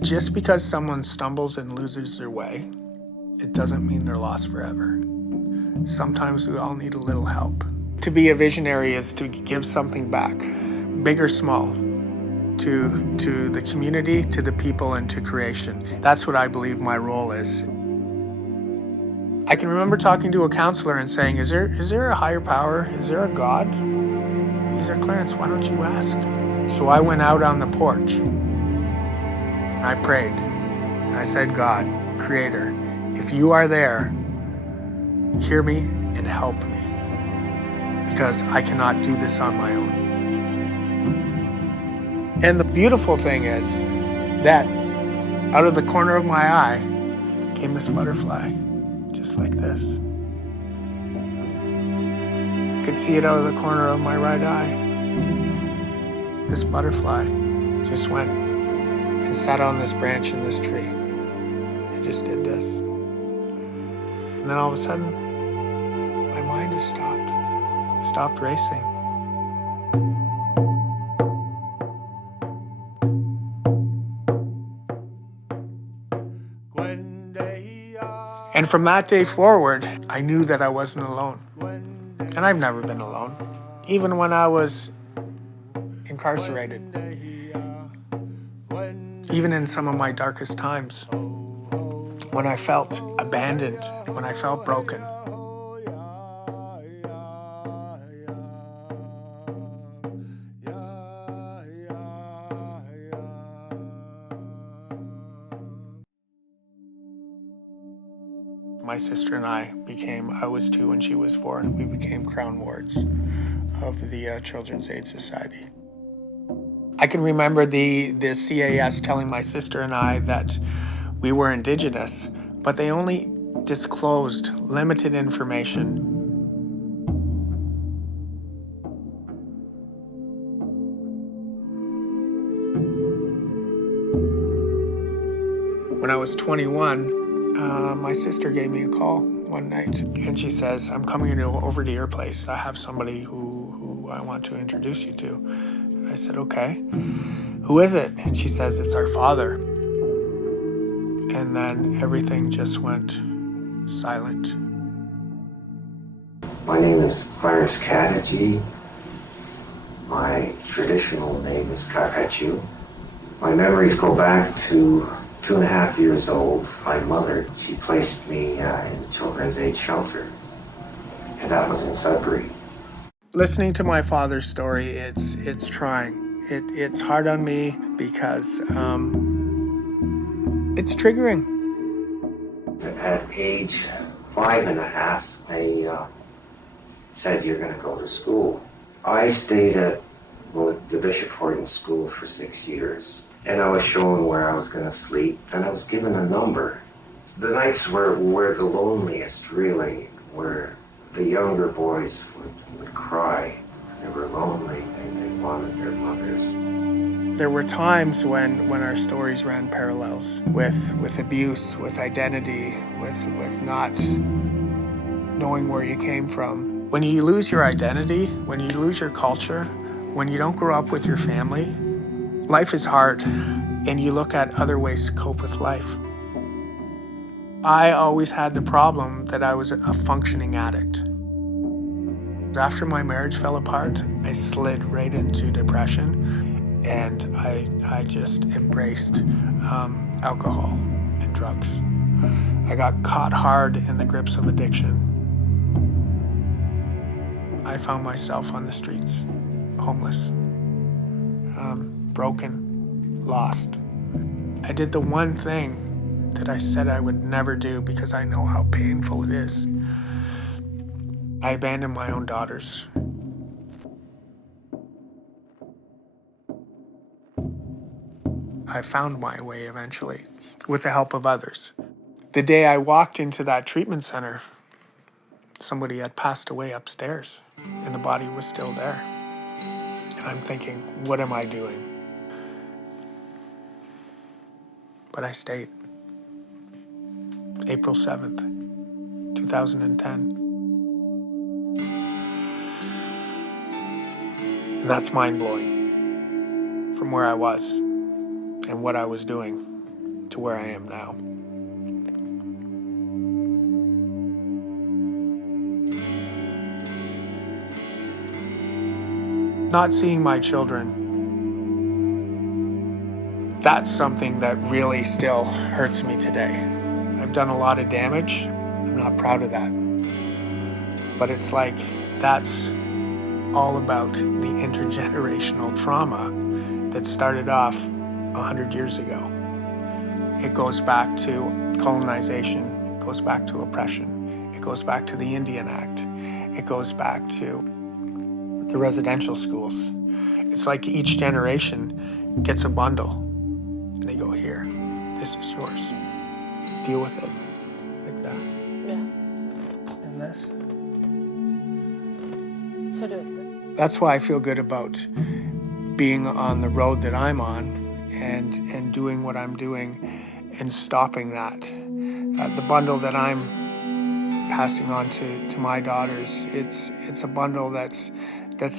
Just because someone stumbles and loses their way, it doesn't mean they're lost forever. Sometimes we all need a little help. To be a visionary is to give something back, big or small, to the community, to the people, and to creation. That's what I believe my role is. I can remember talking to a counselor and saying, is there a higher power? Is there a God? He said, Clarence, why don't you ask? So I went out on the porch and I prayed. I said, God, Creator, if you are there, hear me and help me, because I cannot do this on my own. And the beautiful thing is that out of the corner of my eye came this butterfly, just like this. I could see it out of the corner of my right eye. This butterfly just went and sat on this branch in this tree and just did this. And then all of a sudden, my mind just stopped racing. And from that day forward, I knew that I wasn't alone. And I've never been alone, even when I was incarcerated. Even in some of my darkest times, when I felt abandoned, when I felt broken. My sister and I was 2 and she was 4, and we became crown wards of the Children's Aid Society. I can remember the CAS telling my sister and I that we were Indigenous, but they only disclosed limited information. When I was 21, my sister gave me a call one night, and she says, I'm coming over to your place. I have somebody who I want to introduce you to. And I said, okay. Who is it? And she says, it's our father. And then everything just went silent. My name is Clarence Catagy. My traditional name is Kakachu. My memories go back to 2.5 years old. My mother, she placed me in the Children's Aid shelter, and that was in Sudbury. Listening to my father's story, it's trying. It's hard on me because it's triggering. At age 5.5, they said, you're going to go to school. I stayed at the Bishop Horton School for 6 years, and I was shown where I was going to sleep, and I was given a number. The nights were the loneliest, really, where the younger boys would cry. They were lonely, they wanted their mothers. There were times when our stories ran parallels with abuse, with identity, with not knowing where you came from. When you lose your identity, when you lose your culture, when you don't grow up with your family, life is hard, and you look at other ways to cope with life. I always had the problem that I was a functioning addict. After my marriage fell apart, I slid right into depression, and I just embraced alcohol and drugs. I got caught hard in the grips of addiction. I found myself on the streets, homeless, broken, lost. I did the one thing that I said I would never do because I know how painful it is. I abandoned my own daughters. I found my way eventually, with the help of others. The day I walked into that treatment center, somebody had passed away upstairs, and the body was still there. And I'm thinking, what am I doing? But I stayed. April 7th, 2010. And that's mind-blowing from where I was and what I was doing. to where I am now. Not seeing my children, that's something that really still hurts me today. I've done a lot of damage. I'm not proud of that. But it's like that's all about the intergenerational trauma that started off 100 years ago. It goes back to colonization. It goes back to oppression. It goes back to the Indian Act. It goes back to the residential schools. It's like each generation gets a bundle. And they go, here, this is yours. Deal with it. Like that. Yeah. And this. So do this. That's why I feel good about being on the road that I'm on and doing what I'm doing and stopping that. The bundle that I'm passing on to my daughters, it's a bundle that's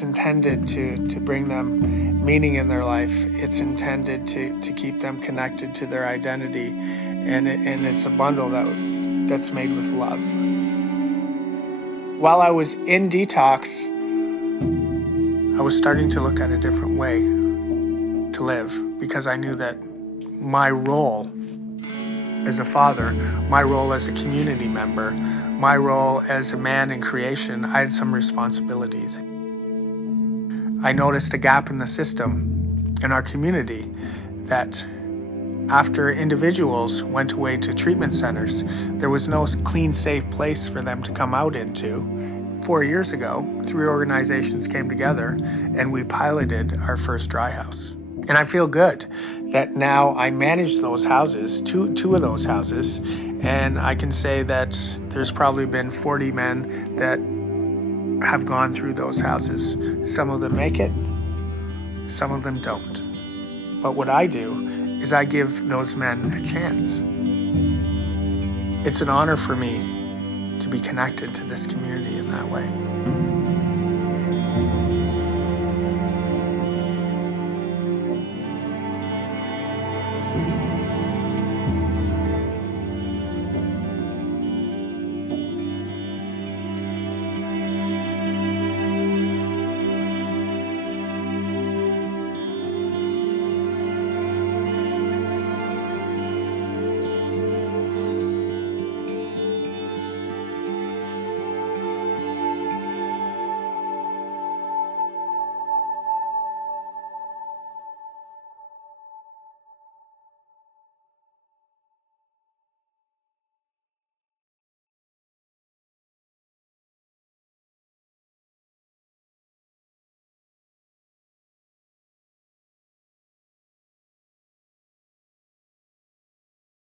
intended to bring them meaning in their life. It's intended to keep them connected to their identity, and it's a bundle that's made with love. While I was in detox, I was starting to look at a different way to live, because I knew that my role as a father, my role as a community member, my role as a man in creation, I had some responsibilities. I noticed a gap in the system in our community that after individuals went away to treatment centers, there was no clean, safe place for them to come out into. 4 years ago, 3 organizations came together and we piloted our first dry house. And I feel good that now I manage those houses, two of those houses, and I can say that there's probably been 40 men that have gone through those houses. Some of them make it, some of them don't. But what I do is I give those men a chance. It's an honor for me to be connected to this community in that way.